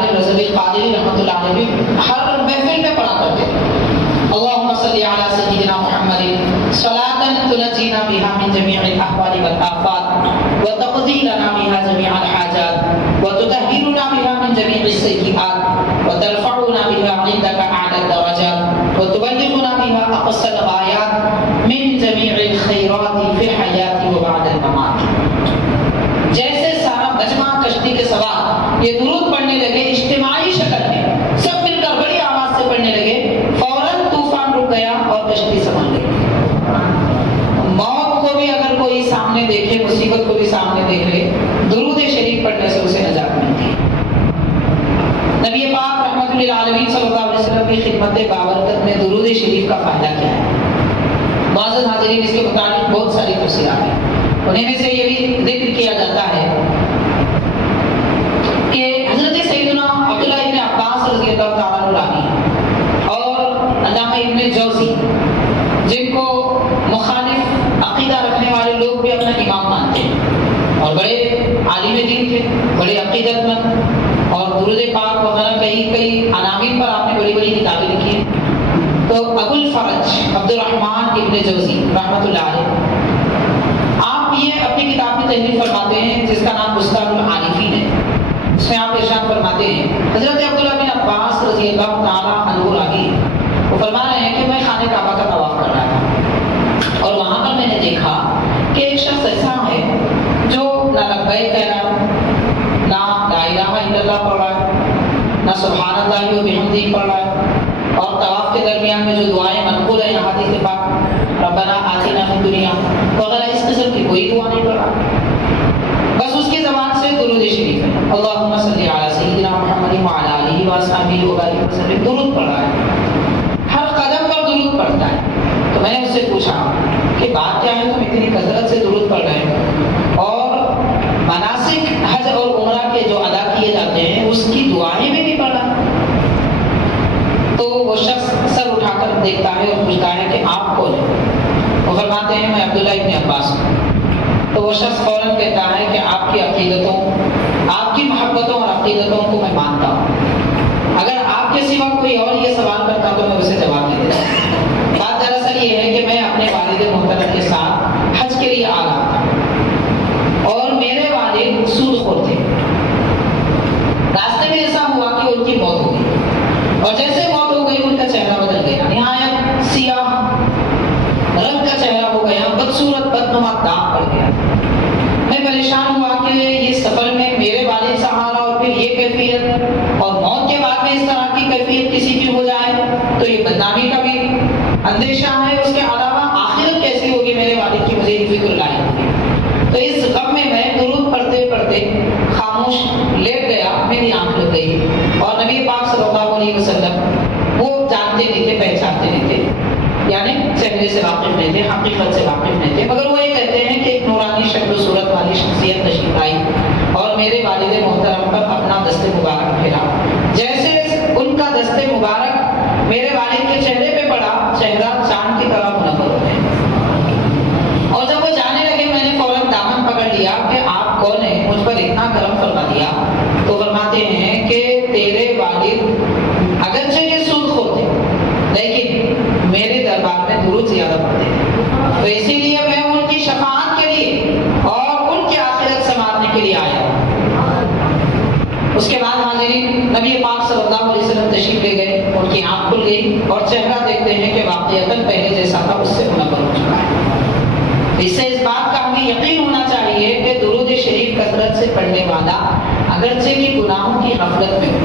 طاہر رضوی قادری رحمۃ اللہ علیہ بھی ہر محفل میں پڑھا کرتے تھے اللہم صلی علی سیدنا محمد صلاۃ تنجینا بها من جمیع الاحوال والآفات وتقضی لنا بها جمیع الحاجات وتطہرنا بها من جمیع السیئات وترفعنا بها عندك اعلی الدرجات وتبلغنا بها اقصى الغایات من جمیع الخیرات فی الحیات وبعد الممات. جیسے سارا مجمع کشتی کے سوار یہ درود پڑھنے لگے اجتماعی شکل میں، سب مل کر بڑی آواز سے پڑھنے لگے، فوراً طوفان رک گیا اور کشتی سنبھل گئی. موت کو بھی اگر کوئی سامنے دیکھے، مصیبت کو بھی سامنے دیکھ لے، درود شریف پڑھنے سے اسے نجات ملتی ہے. نبی پاک رحمت للعالمین صلی اللہ علیہ وسلم کی خدمت بابرکت میں درود شریف کا فائدہ کیا ہے؟ معزز حاضرین، اس کے متعلق بہت ساری تفصیلات ہیں. انہیں میں سے یہ بھی ذکر کیا جاتا ہے کہ حضرت سیدنا عبداللہ ابن عباس رضی اللہ تعالیٰ عنہ اور علامہ ابن جوزی، جن کو مخالف عقیدہ رکھنے والے لوگ بھی اپنا امام مانتے ہیں اور بڑے عالم دین تھے، بڑے عقیدت مند، اور درود پاک وغیرہ کئی عناوین پر آپ نے بڑی بڑی کتابیں لکھی ہیں. تو ابو الفرج عبد الرحمن ابن جوزی رحمۃ اللہ علیہ، آپ یہ اپنی کتاب میں تحریر فرماتے ہیں جس کا نام بستان العارفین ہے. اس میں آپ ارشاد فرماتے ہیں حضرت عبداللہ بن عباس رضی اللہ تعالیٰ عنہ راوی وہ فرما رہے ہیں کہ میں خانہ کعبہ کا طواف کر رہا تھا اور وہاں پر میں نے دیکھا کہ ایک شخص ایسا ہے جو نہ لبیک کہہ رہا ہے، نہ لا الہ الا اللہ پڑھ رہا ہے، نہ سبحان اللہ و بحمدہ پڑھ رہا ہے، اور طواف کے درمیان میں جو دعائیں منقول ہیں حدیث پاک ربنا آتنا فی الدنیا وغیرہ اس قسم کی کوئی دعا نہیں پڑھ رہا، بس اس کی زبان سے درود شریف ہے، اللہم صلی علی سیدنا محمد وعلی آلہ واصحابہ وسلم درود پڑھ رہا ہے، ہر قدم پر درود پڑھتا ہے. تو میں نے اس سے پوچھا کہ بات کیا ہے، تم اتنی کثرت سے درود پڑھ رہے ہو اور مناسک حج اور عمرہ کے جو ادا کیے جاتے ہیں اس کی دعائیں بھی نہیں پڑھ رہا. تو وہ شخص سر اٹھا کر دیکھتا ہے اور پوچھتا ہے کہ آپ کون ہیں؟ وہ فرماتے ہیں میں عبداللہ ابن عباس ہوں. تو وہ شخص فوراً کہتا ہے کہ آپ کی عقیدتوں، آپ کی محبتوں اور عقیدتوں کو میں مانتا ہوں، اگر آپ کے سوا کوئی اور یہ سوال کرتا تو میں اسے جواب نہیں دیتا. بات دراصل یہ ہے کہ میں اپنے والد محترم کے ساتھ حج کے لیے آ رہا تھا اور میرے والد سود خور تھے. راستے میں ایسا ہوا کہ ان کی موت ہو گئی اور جیسے موت ہو گئی ان کا چہرہ بدل گیا، نہایت سیاہ رنگ کا چہرہ ہو گیا، بدصورت بدنما داغ پڑ گیا. میں پریشان ہوا کہ یہ سفر میں میرے والد سہارا اور پھر یہ کیفیت، اور موت کے بعد میں اس طرح کی کیفیت کسی کی ہو جائے تو یہ بدنامی کا بھی اندیشہ ہے. اس کے علاوہ آخرت کیسی ہوگی میرے والد کی، مجھے فکر لائی ہوگی. تو اس غم میں درود پڑھتے پڑھتے خاموش لیٹ گیا، میری آنکھ لگ گئی اور نبی پاک صلی اللہ علیہ وسلم وہ جانتے نہیں تھے، پہچانتے نہیں تھے، یعنی چہرے سے واقف نہیں تھے، حقیقت سے واقف نہیں تھے، مگر وہ یہ کہتے ہیں کہ ایک نورانی شکل و صورت والی شخصیت تشریف آئی اور میرے والد محترم پر اپنا دست مبارک پھیرا. جیسے ان کا دست مبارک میرے والد کے چہرے پہ پڑا، چہرہ چاند کی طرح منور ہو گیا. اور جب وہ جانے لگے میں نے فوراً دامن پکڑ لیا کہ آپ کون ہیں، مجھ پر اتنا کرم فرما دیا. تو فرماتے ہیں کہ تیرے والد اگرچہ یہ سود خور تھے لیکن میرے دربار میں درود زیادہ پڑھتے تھے، تو اسی لیے میں ان کی شفاعت کے لیے اور ان کی آخرت سنوارنے کے لیے آیا. اس کے بعد حاضرین نبی پاک صلی اللہ علیہ وسلم تشریف لے گئے، ان کی آنکھ کھل گئی اور چہرہ دیکھتے ہیں کہ واقعتاً پہلے جیسا تھا اس سے منور ہو چکا ہے. اس سے اس بات کا ہمیں یقین ہونا چاہیے کہ درود شریف کثرت سے پڑھنے والا اگرچہ کہ گناہوں کی غفلت میں ہو،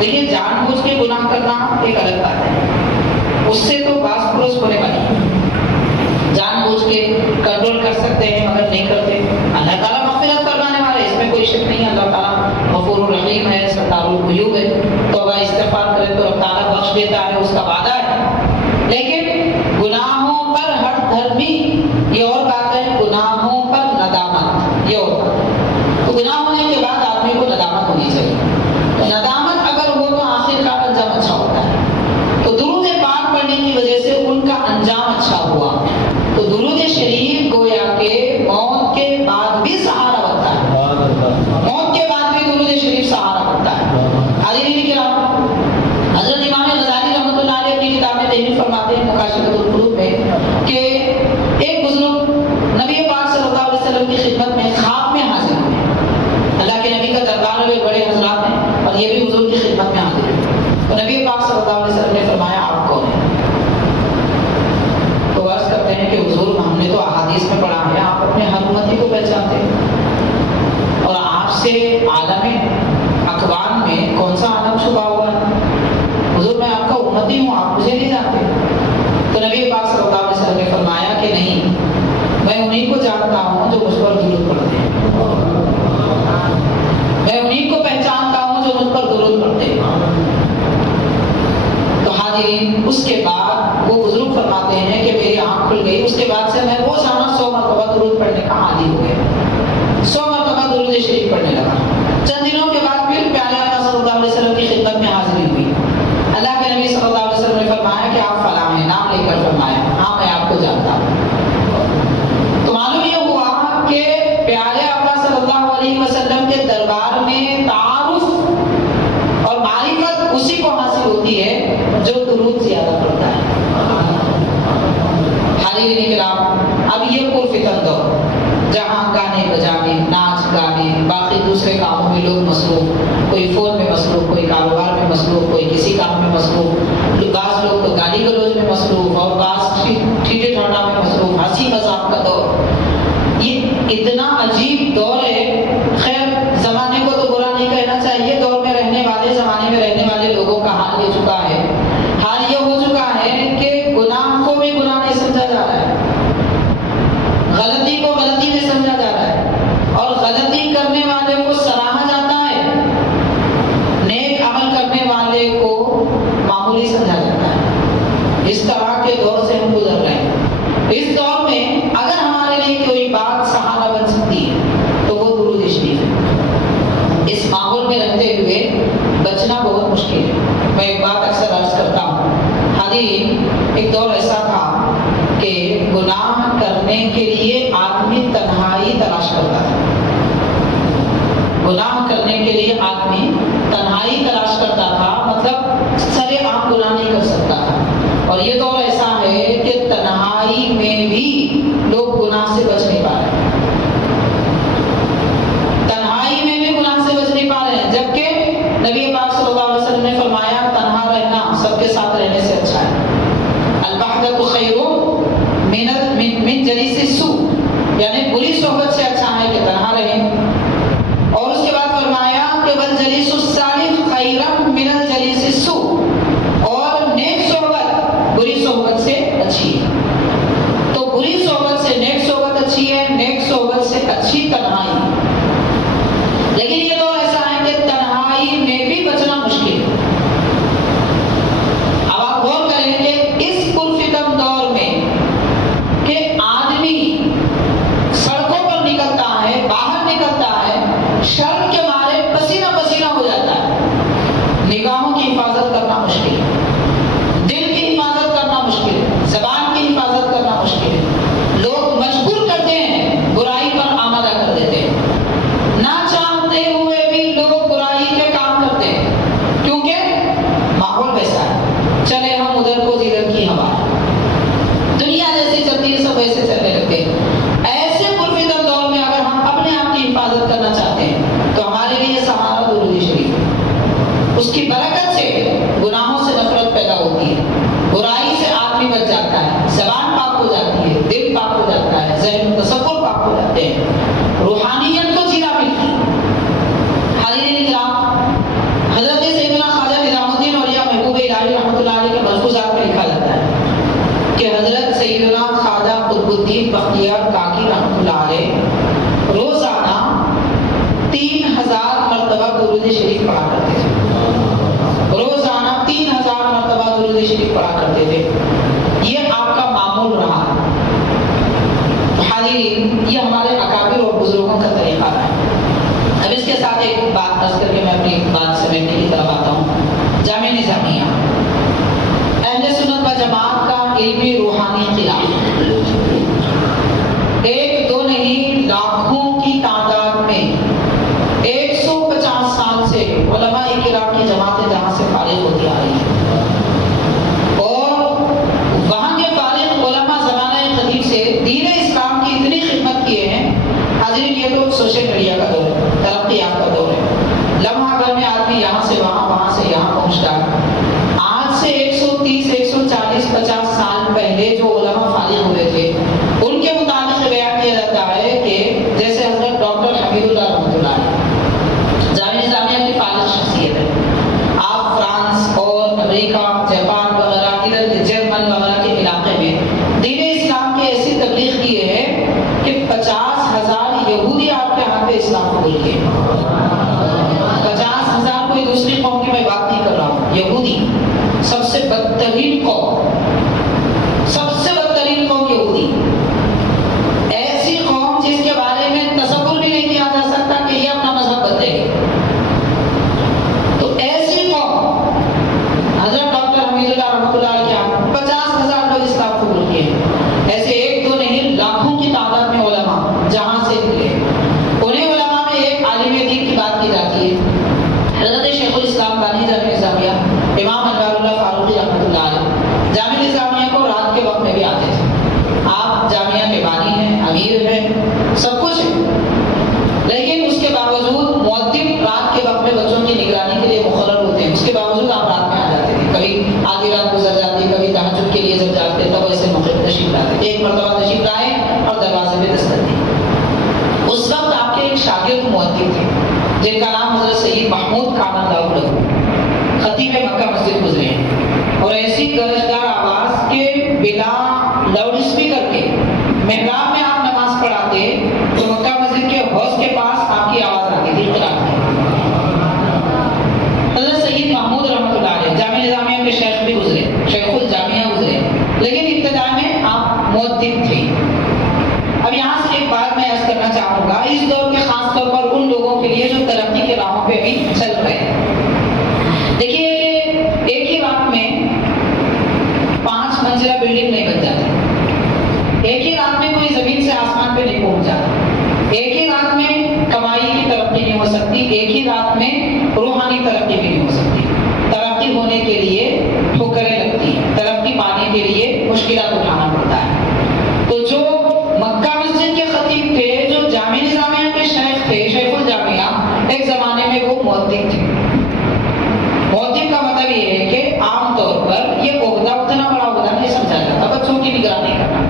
لیکن جان بوجھ کے گناہ کرنا ایک الگ بات ہے، اس سے تو باس پروس ہونے والی ہے. جان بوجھ کے کنٹرول کر سکتے ہیں مگر نہیں کرتے. اللہ تعالیٰ مغفرت کروانے والا ہے، اس میں کوئی شک نہیں. اللہ تعالیٰ غفور الرحیم ہے، ستار الغیوب ہے، توبہ استغفار کرے تو رب تعالیٰ بخش دیتا ہے، اس کا وعدہ ہے. لیکن گناہوں پر ہر دھرمی یہ اور بات ہے، گناہوں پر ندامت یہ اور بات ہے. تو گناہ ہونے کے بعد آدمی کو ندامت ہونی چاہیے. تو ندامت اگر ہو تو آخر کا انجام اچھا ہوتا ہے. تو درود پاک پڑھنے کی وجہ سے ان کا انجام اچھا ہوا. تو درود شریف گویا کہ موت کے بعد بھی سہارا بنتا ہے، موت کے بعد بھی درود شریف سہارا بنتا ہے. اور یہ بھی حضور کی خدمت میں حاضر ہوئی. تو نبی پاک صلی اللہ علیہ وسلم نے فرمایا آپ کون ہیں؟ تو عرض کرتے ہیں کہ حضور ہم نے تو احادیث میں پڑھا ہے آپ اپنے ہر امتی کو پہچانتے ہیں اور آپ سے عالم اقوام میں کون سا عالم چھپا ہوا ہے؟ حضور میں آپ کا امتی ہوں آپ مجھے نہیں جانتے. تو نبی پاک صلی اللہ علیہ وسلم نے فرمایا کہ نہیں میں انہیں کو جانتا ہوں جو مجھ پر درود پڑھتے ہیں, میں انہیں کو پہچانتا ہوں جو مجھ پر درود پڑھتے ہیں. تو حاضرین اس کے بعد وہ بزرگ فرماتے ہیں کہ میری آنکھ کھل گئی. اس کے بعد سے میں روزانہ 100 مرتبہ درود پڑھنے کا عادی ہو گیا, 100 مرتبہ درود شریف پڑھنے لگا. چند دنوں کے بعد پھر پیارے آقا صلی اللہ علیہ وسلم کی خدمت میں حاضری ہوئی. اللہ کے نبی صلی اللہ علیہ وسلم نے فرمایا کہ آپ فلاں ہیں, نام لے کر فرمایا ہاں میں آپ کو جانتا ہوں. تو معلوم یہ ہوا کہ پیارے آقا صلی اللہ علیہ وسلم کے دربار میں تعارف اور معرفت اسی کو حاصل ہوتی ہے جو درود زیادہ پڑھتا ہے. حاضرین کرام اب یہ پرفتن دور جہاں گانے بجانے ناچ گانے باقی دوسرے کاموں میں لوگ مصروف, کوئی فون میں مصروف, کوئی کاروبار میں مصروف, کوئی کسی کام میں مصروف, بعض لوگ تو گالی گلوچ میں مصروف اور بعض ٹھیٹے ٹھاٹا میں مصروف, ہنسی مذاق کا دور. یہ اتنا عجیب دور ہے. خیر زمانے کو تو برا نہیں کہنا چاہیے, دور میں رہنے والے زمانے میں رہنے والے لوگوں کا حال یہ چکا ہے. حال یہ ہو چکا ہے کہ گناہ کو بھی گناہ نہیں سمجھا جا رہا ہے, غلطی کو غلطی میں سمجھا جا رہا ہے اور غلطی کرنے والے کو سراہا جاتا ہے, نیک عمل کرنے والے کو معمولی سمجھا جاتا ہے. اس طرح کے دور سے ہم گزر رہے ہیں. اس دور میں اگر ہمارے لیے کوئی بات سہارا بن سکتی ہے تو وہ درود شریف ہے. اس ماحول میں رہتے ہوئے بچنا بہت مشکل ہے. میں ایک بات اکثر عرض کرتا ہوں, حاضرین ایک دور ایسا تھا کہ گناہ کرنے کے لیے آدمی تنہائی تلاش کرتا تھا. گناہ کرنے کے لیے آدمی تنہائی تلاش کرتا تھا, مطلب سرے عام گناہ نہیں کر سکتا تھا. اور یہ دور ایسا ہے کہ تنہائی میں بھی لوگ گناہ سے بچ نہیں پا رہے ہیں. تنہائی میں بھی گناہ سے بچ نہیں پا رہے ہیں, جبکہ نبی پاک صلی اللہ علیہ وسلم نے فرمایا تنہا رہنا سب کے ساتھ رہنے سے اچھا ہے. الوحدۃ خیر من جلیس السوء, یعنی بری صحبت سے اچھا ہے کہ تنہا رہیں. اور اس کے بعد فرمایا کہ والجلیس الصالح خیر من الجلیس السوء, اور نیک صحبت بری صحبت سے اچھی ہے. تو بری صحبت سے نیک صحبت اچھی ہے, نیک صحبت سے اچھی تنہائی. لیکن یہ دور ایسا ہے کہ تنہائی میں بھی بچنا مشکل ہے. اب آپ غور کریں کہ اس پرفتن دور میں کہ آدمی سڑکوں پر نکلتا ہے, باہر نکلتا ہے, شرم کے مارے پسینہ پسینہ ہو جاتا ہے. نگاہوں کی حفاظت کرنا مشکل ہے, دل کی حفاظت کرنا مشکل ہے, زبان کی حفاظت کرنا مشکل ہے. لوگ مجبور کرتے ہیں, برائی پر آمادہ کر دیتے ہیں. نہ چاہتے ہوئے بھی لوگ برائی کے کام کرتے ہیں, کیونکہ ماحول ویسا ہے. چلے ہم ادھر کو جدھر کی ہوا, دنیا جیسی چلتی ہے سب ویسے چلنے لگتے ہیں. ایسے پرفتن دور میں اگر ہم اپنے آپ کی حفاظت کرنا چاہتے ہیں تو ہمارے لیے سہارا درود شریف ہے. اس کی برکت سے گناہوں سے نفرت پیدا ہوتی ہے, برائی سے آدمی بچ جاتا ہے, زبان پاک ہو جاتی ہے, دل پاک ہو جاتا ہے, ذہن و تصور پاک ہو جاتے ہیں, روحانیت کو جینا ملتی ہے. حاضرین کرام حضرت سیدنا خواجہ نظام الدین اولیاء محبوب الہی رحمۃ اللہ علیہ کے ملفوظات میں لکھا جاتا ہے کہ حضرت سیدنا خواجہ قطب الدین بختیار کاکی رحمۃ اللہ علیہ روزانہ 3000 مرتبہ درود شریف پڑھا کرتے تھے. روزانہ 3000 مرتبہ درود شریف پڑھا کرتے تھے. یہ آپ کا معمول رہا. حاضرین یہ ہمارے اکابر اور بزرگوں کا طریقہ رہا ہے. اب اس کے ساتھ ایک بات عرض کر کے میں اپنی بات سمیٹنے کی طرف آتا ہوں. جامع نظامیہ اہل سنت و جماعت کا علمی روحانی قلعہ, ایک دو نہیں لاکھوں کی تعداد میں 150 سال سے علماء کرام کی جماعتیں جہاں سے فارغ ہوتی آ رہی ہیں, اور وہاں کے فارغ علماء زمانہ قدیم سے دین اسلام کی اتنی خدمت کیے ہیں. حاضرین یہ تو سوشل میڈیا کا دور ہے, ترقی یافتہ دور ہے. لمحہ بھر میں آدمی یہاں اور ایسی گرجدار آواز کے بلا لاؤڈ اسپیکر کے محراب میں آپ نماز پڑھاتے تو مکہ مسجد کے حوض کے پاس آپ کی آواز آتی تھی قرآن کی۔ حضرت سید محمود رحمۃ اللہ علیہ جامعہ نظامیہ کے شیخ بھی گزرے، شیخ الجامعہ گزرے، لیکن ابتدا میں آپ مؤدب تھے۔ اب یہاں سے ایک بات میں عرض کرنا چاہوں گا، اس دور کے خاص طور پر ان لوگوں کے لیے جو ترقی کے راہوں پہ بھی چل رہے ہیں۔ دیکھیے ایک ہی رات میں 5 منزلہ بلڈنگ نہیں بن جاتی، ایک ہی رات میں کوئی زمین سے آسمان پہ نہیں پہنچ جاتا، ایک ہی رات میں کمائی کی ترقی نہیں ہو سکتی، ایک ہی رات میں روحانی ترقی بھی نہیں ہو سکتی۔ ترقی ہونے کے لیے ٹھوکریں لگتی ہیں، ترقی پانے کے لیے مشکلات اٹھانا پڑتا ہے۔ تو جو مکہ مسجد کے خطیب تھے، جو جامعہ نظامیہ کے شیخ تھے، شیخ الجامعہ، ایک زمانے میں وہ مؤدب تھے۔ مؤدب کا مطلب یہ ہے کہ عام طور پر یہ عہدہ اتنا بڑا عہدہ نہیں سمجھا جاتا، بچوں کی نگرانی کرنا،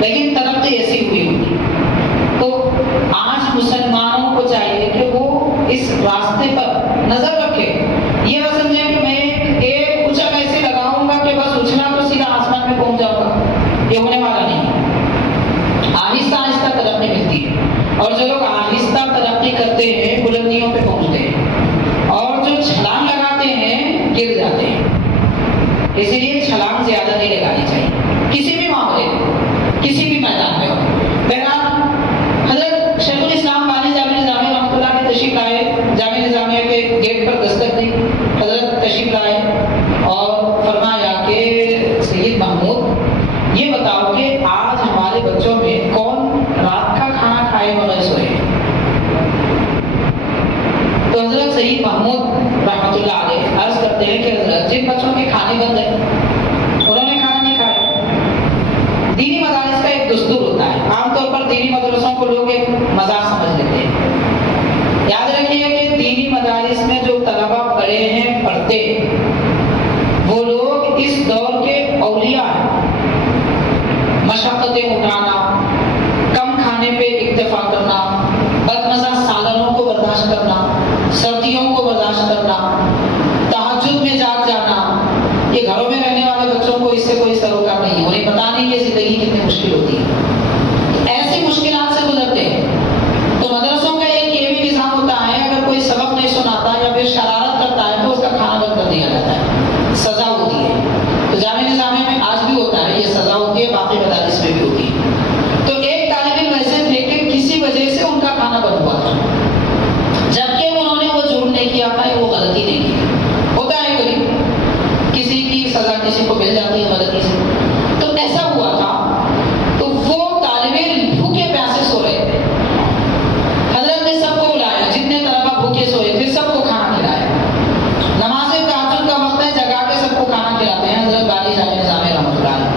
لیکن ترقی ایسی ہوئی ہوتی۔ تو آج مسلمانوں کو چاہیے کہ وہ اس راستے پر نظر رکھے، یہ نہ سمجھے کہ میں ایک اونچا ایسے لگاؤں گا کہ بس اچھلا تو سیدھا آسمان میں پہنچ جاؤں گا، یہ ہونے والا نہیں۔ آہستہ آہستہ ترقی ملتی ہے، اور جو لوگ آہستہ ترقی کرتے ہیں بلندیوں پہ پہنچتے ہیں، اور جو چھلانگ لگاتے ہیں گر جاتے ہیں۔ اسی لیے چھلانگ زیادہ نہیں لگانی چاہیے کسی بھی معاملے میں، کسی بھی میدان میں ہو۔ بہرحال حضرت شیخ الاسلام بانی جامعہ نظامیہ رحمۃ اللہ نے تشریف لائے، جامعہ نظامیہ کے گیٹ پر دستک دی، حضرت تشریف لائے اور فرمایا کہ سید محمود یہ بتاؤ کہ آج ہمارے بچوں میں کون رات کا کھانا کھائے بغیر سوئے؟ تو حضرت سید محمود رحمۃ اللہ علیہ عرض کرتے ہیں کہ حضرت جن بچوں کے کھانے بند ہیں انہوں نے کھانا نہیں کھایا۔ دینی مدارس کا ایک دستور ہوتا ہے، عام طور پر دینی مدرسوں کو لوگ ایک مذاق سمجھ لیتے ہیں۔ یاد رکھیے کہ دینی مدارس میں جو طلبہ پڑھے ہیں، پڑھتے ہیں، وہ لوگ اس دور کے اولیاء ہیں۔ مشقتیں اٹھانا، کم کھانے پہ اکتفا کرنا، بدمزہ سالنوں کو برداشت کرنا، سردیوں کو برداشت کرنا، تہجد میں جاگ جانا، یہ گھروں میں رہنے والے بچوں کو اس سے کوئی سروکار نہیں ہے، انہیں پتا نہیں کہ زندگی کتنی مشکل ہوتی ہے، ایسی مشکلات سے گزرتے ہیں۔ تو مدرسوں کا ایک یہ بھی نظام ہوتا ہے، اگر کوئی سبق نہیں سناتا یا پھر شرارت کرتا ہے تو اس کا کھانا بند کر دیا جاتا ہے، سزا ہوتی ہے۔ تو جامعہ نظامیہ میں آج بھی ہوتا ہے، یہ سزا ہوتی ہے، باقی مدارس میں بھی ہوتی ہے۔ تو ایک طالب علم ایسے تھے کہ کسی وجہ سے ان کا کھانا بند ہوا تھا، جبکہ انہوں نے وہ جرم نہیں کیا تھا، وہ غلطی نہیں کی۔ ہوتا ہے کبھی کسی کی سزا کسی کو مل جاتی ہے غلطی سے، تو ایسا ہوا تھا۔ تو وہ طالب علم بھوکے پیاسے سو رہے تھے، حضرت نے سب کو بلایا، جتنے طلبہ بھوکے سوئے تھے سب کو کھانا کھلایا۔ نماز تہجد کا وقت ہے، جگا کے سب کو کھانا کھلاتے ہیں حضرت بانی جامعہ نظامیہ رحمۃ اللہ علیہ۔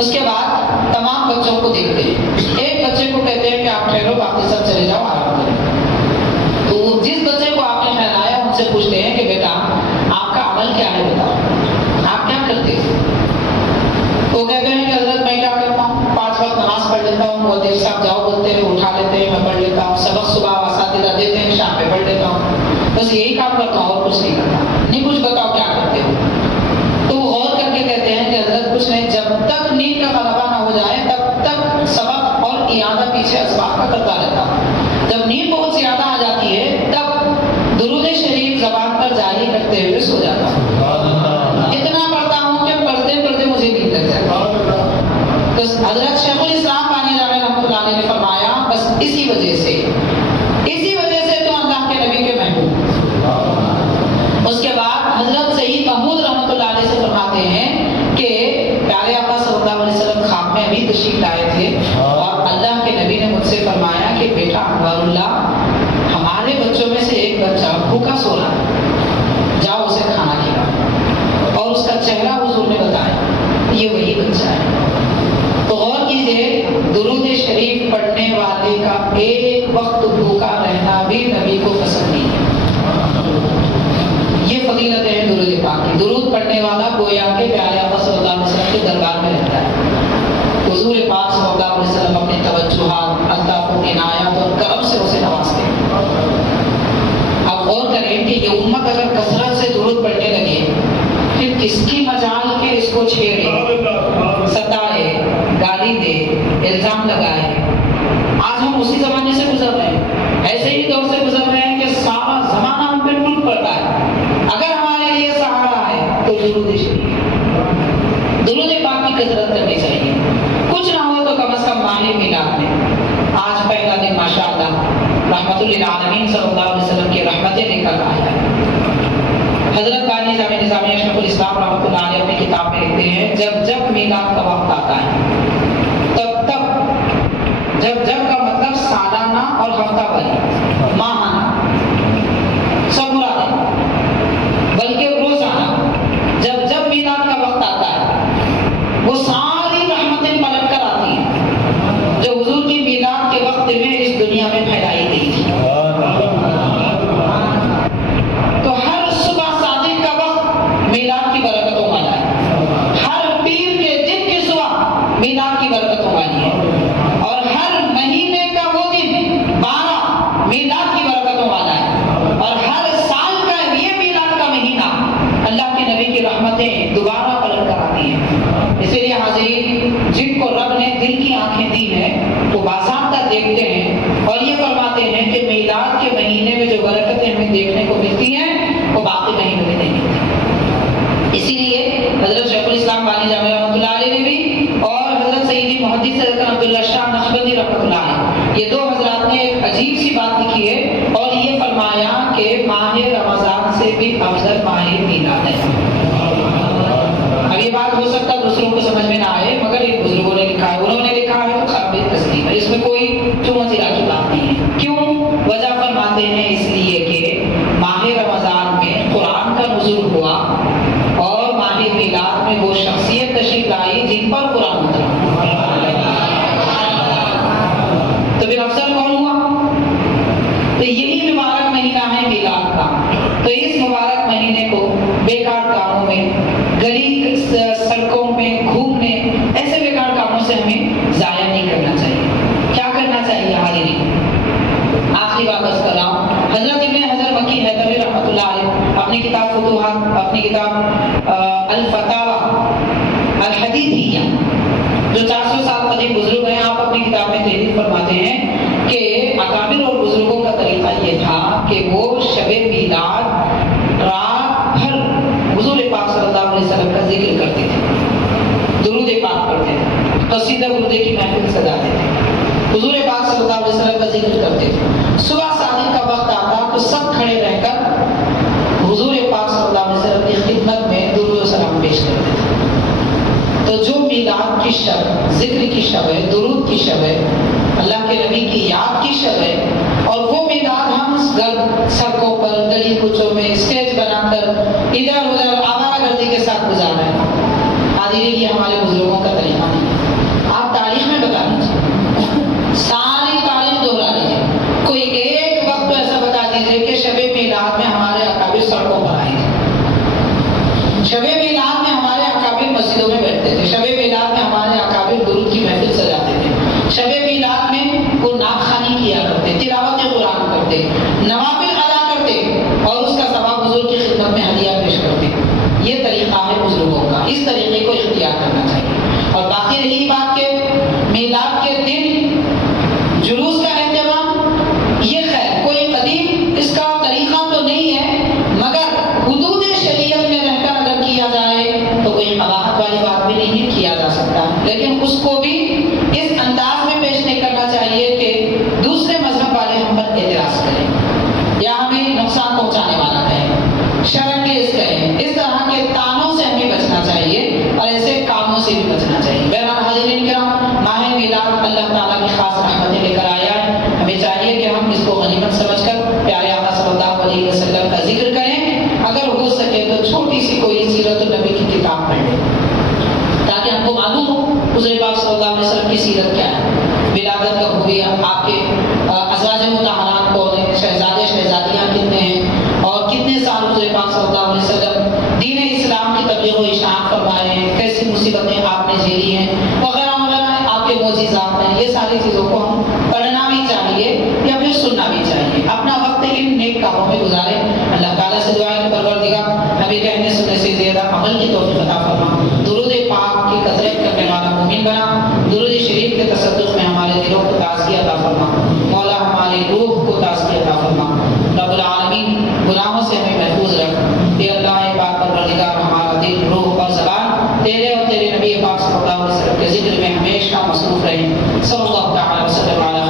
اس کے بعد تمام بچوں کو دیکھتے ہیں، ایک بچے کو کہتے ہیں کہ آپ ٹھہرو، باقی سب چلے جاؤ، آرام کرو۔ تو جس بچے کو آپ نے ٹھہرایا ان سے پوچھتے ہیں کہ بیٹا آپ کا عمل کیا ہے، بتاؤ آپ کیا کرتے ہیں؟ وہ کہتے ہیں کہ حضرت میں کیا کرتا ہوں، 5 وقت نماز پڑھ لیتا ہوں، مؤدب صاحب جاؤ بولتے ہیں، اٹھا لیتے ہیں، میں پڑھ لیتا ہوں، سبق صبح اساتذہ دیتے ہیں، شام میں پڑھ لیتا ہوں، بس یہی کام کرتا ہوں اور کچھ نہیں کرتا۔ نہیں کچھ بتاؤ کیا کرتے ہو؟ تو وہ غور کر کے کہتے ہیں کہ حضرت کچھ نہیں، جب تک نیند کا غلبہ نہ ہو جائے تب تک سبق اور اعادہ پیچھے اسباق کا کرتا رہتا ہوں، جب نیند بہت زیادہ آ جاتی ہے تب درود شریف زبان پر جاری کرتے ہوئے سو جاتا ہوں، اتنا پڑھتا ہوں کہ پڑھتے پڑھتے مجھے نیند لگ جاتی ہے۔ تو حضرت شیخ الاسلام بانی جامعہ رحمۃ اللہ علیہ نے فرمایا بس اسی وجہ سے تو اللہ کے نبی کے محبوب۔ اس کے بعد حضرت سید محمود رحمۃ اللہ علیہ سے فرماتے ہیں کہ پیارے آقا صلی اللہ علیہ وسلم خواب میں ابھی تشریف لائے تھے اور اللہ کے نبی نے مجھ سے فرمایا کہ بیٹا انوار اللہ، ہمارے بچوں میں سے ایک بچہ بھوکا سو رہا ہے، جاؤ اسے کھانا کھلاؤ، اور اس کا چہرہ حضور نے بتایا یہ وہی بچہ ہے۔ تو غور کیجیے، درود شریف پڑھنے والے کا ایک وقت درود شریف، درود پاک کی کثرت کرنی چاہیے. کچھ نہ ہو تو کم از کم ماہ میلاد میں آج پہلا دن ماشاءاللہ رحمت للعالمین صلی اللہ علیہ وسلم کی رحمتیں لے کر آیا ہے. حضرت بانی جامع نظامیہ شیخ الاسلام رحمۃ اللہ علیہ اپنی کتاب میں لکھتے ہیں جب جب میلاد کا وقت آتا ہے تب تب، جب جب کا مطلب سالانہ اور ہفتہ واری، ماہانہ سب مراد ہے، بلکہ روزانہ جب جب میلاد کا وقت آتا ہے وہ ساری رحمتیں پلٹ کر آتی ہیں جو حضور کی میلاد کے وقت میں اس دنیا میں پھیلائی گئی تھی. تو ہر صبح صادق کا وقت میلاد کی برکتوں والا ہے، ہر پیر کے دن کی صبح میلاد کی برکتوں والی ہے، اور ہر مہینے کا وہ دن 12 میلاد کی برکتوں والا ہے، اور ہر سال کا یہ میلاد کا مہینہ اللہ کے نبی کی رحمتیں دوبارہ پلٹ کر آتی ہیں. اسی لیے حاضرین، جن کو رب نے دل کی آنکھیں دی ہیں وہ باضابطہ دیکھتے ہیں اور یہ فرماتے ہیں کہ میلاد کے مہینے میں جو برکتیں ہمیں دیکھنے کو ملتی ہیں وہ باقی مہینوں میں نہیں ملتی. اسی لیے حضرت شیخ الاسلام بانی جامع رحمۃ اللہ علیہ نے بھی اور حضرت سیدی محدث حضرت عبداللہ شاہ نقشبندی رحمۃ اللہ علیہ، یہ دو حضرات نے ایک عجیب سی بات لکھی ہے اور یہ فرمایا کہ ماہ رمضان سے بھی افضل ماہ میلاد ہے. اب یہ بات ہو سکتا ہے دوسروں کو سمجھ میں نہ آئے، مگر ایک بزرگوں نے لکھا ہے، انہوں نے لکھا ہے تو قابل تسلیم ہے، اس میں کوئی چون چرا کی بات نہیں ہے. کیوں؟ وجہ فرماتے ہیں اس لیے کہ ماہ رمضان میں قرآن کا نزول ہوا اور ماہ میلاد میں وہ شخصیت تشریف لائی جن پر قرآن اترا. تو پھر افضل کون ہوا؟ تو یہی مبارک مہینہ ہے میلاد کا. تو اس مبارک مہینے کو بیکار کاموں میں، گلی سڑکوں میں گھومنے، ایسے بیکار کاموں سے ہمیں ضائع نہیں کرنا چاہیے. کیا کرنا چاہیے حاضرین؟ آخری بات بس کر رہا ہوں. حضرت ابن حجر مکی حیدری رحمۃ اللہ علیہ اپنی کتاب فتوحات، اپنی کتاب الفتاوی الحدیثیہ، جو 400 سال قدیم بزرگ ہیں، آپ اپنی کتاب میں تحریر فرماتے ہیں کہ اکابر اور بزرگوں کا طریقہ یہ تھا کہ وہ شب میلاد رات بھر حضور پاک صلی اللہ علیہ وسلم کا ذکر کرتے تھے، درود پاک پڑھتے تھے، قصیدہ بردے کی محفل سجاتے تھے، حضور پاک صلی اللہ علیہ وسلم کا ذکر کرتے تھے. صبح صادق کا وقت آتا تو سب کھڑے رہ کر حضور پاک صلی اللہ علیہ وسلم کی خدمت میں درود و سلام پیش کرتے تھے. تو جو میلاد کی شب، ذکر کی شب ہے، درود کی شب ہے، اللہ کے نبی کی یاد کی شب ہے، اور وہ میلاد ہم سڑکوں پر، گلی کوچوں میں اسٹیج بنا کر ادھر ادھر آوارہ گردی کے ساتھ گزار رہے ہیں. حاضرین، یہ ہمارے بزرگوں کا طریقہ نہیں ہے. آپ تاریخ میں بتا دیجیے، ساری تاریخ دوہرا لیجیے، کوئی ایک وقت تو ایسا بتا دیجیے کہ شب میلاد میں ہمارے اکابر سڑکوں پر آئے تھے، شب میلاد میں ہمارے اکابر مسجدوں میں بیٹھتے تھے، شب میلاد میں ہمارے اکابر درود کی محفل سجاتے تھے، شب میلاد میں وہ نعت خوانی کیا کرتے، تلاوت قرآن کرتے، نوافل ادا کرتے اور اس کا ثواب حضور کی خدمت میں ہدیہ پیش کرتے. یہ طریقہ ہے بزرگوں کا، اس طریقے کو اختیار کرنا چاہیے. اور باقی رہی بات کہ میلاد کے دن جلوس کا اہتمام، یہ خیر کوئی قدیم اس کا طریقہ تو نہیں ہے، مگر حدود شریعت میں رہ کر اگر کیا جائے تو کوئی قباحت والی بات بھی نہیں ہے، کیا جا سکتا ہے. لیکن اس کو بھی اس انداز میں پیش نہیں کرنا چاہیے کہ دوسرے مذہب والے ہم پر اعتراض کریں یا ہمیں نقصان پہنچانے والا کہیں، شرانگیز کہیں. اس طرح کے تانوں سے ہمیں بچنا چاہیے اور ایسے کاموں سے بھی بچنا چاہیے. بہرحال حاضرین کرام، ماہ میلاد اللہ تعالیٰ کی خاص رحمتیں لے کر آیا ہے. ہمیں چاہیے کہ ہم اس کو غنیمت سمجھ کر پیارے آقا صلی اللہ علیہ وسلم کا ذکر کریں. اگر ہو سکے تو چھوٹی سی کوئی سیرت النبی کی کتاب پڑھ لیں تاکہ ہم کو معلوم ہو حضور پاک صلی اللہ علیہ وسلم کی سیرت کیا ہے، ولادت کب ہوئی، آپ کے ازواج مطہرات کون ہیں، شہزادے شہزادیاں کتنے ہیں، اور کتنے سال حضور پاک صلی اللہ علیہ وسلم دین اسلام کی تبلیغ و اشاعت فرمائے ہیں، کیسی مصیبتیں آپ نے جھیلی ہیں، وغیرہ وغیرہ آپ کے معجزات ہیں. یہ ساری چیزوں کو ہم پڑھنا بھی چاہیے یا پھر سننا بھی چاہیے. اپنا وقت ان نیک کاموں میں گزاریں. اللہ تعالیٰ سے دعا ہے کہ پروردگار ہمیں کہنے سننے سے زیادہ عمل کی توفیق عطا فرما، درود پاک کی کثرت کرنے والا مومن بنا، درود شریف کے تصدق میں ہمارے دلوں کو تازگی عطا فرما. مولا ہماری روح کو تازگی عطا فرما. رب العالمین گناہوں سے ہمیں محفوظ رکھ. اے اللہ پاک پروردگار، ہمارا دل صلی اللہ تعالی وسلم علی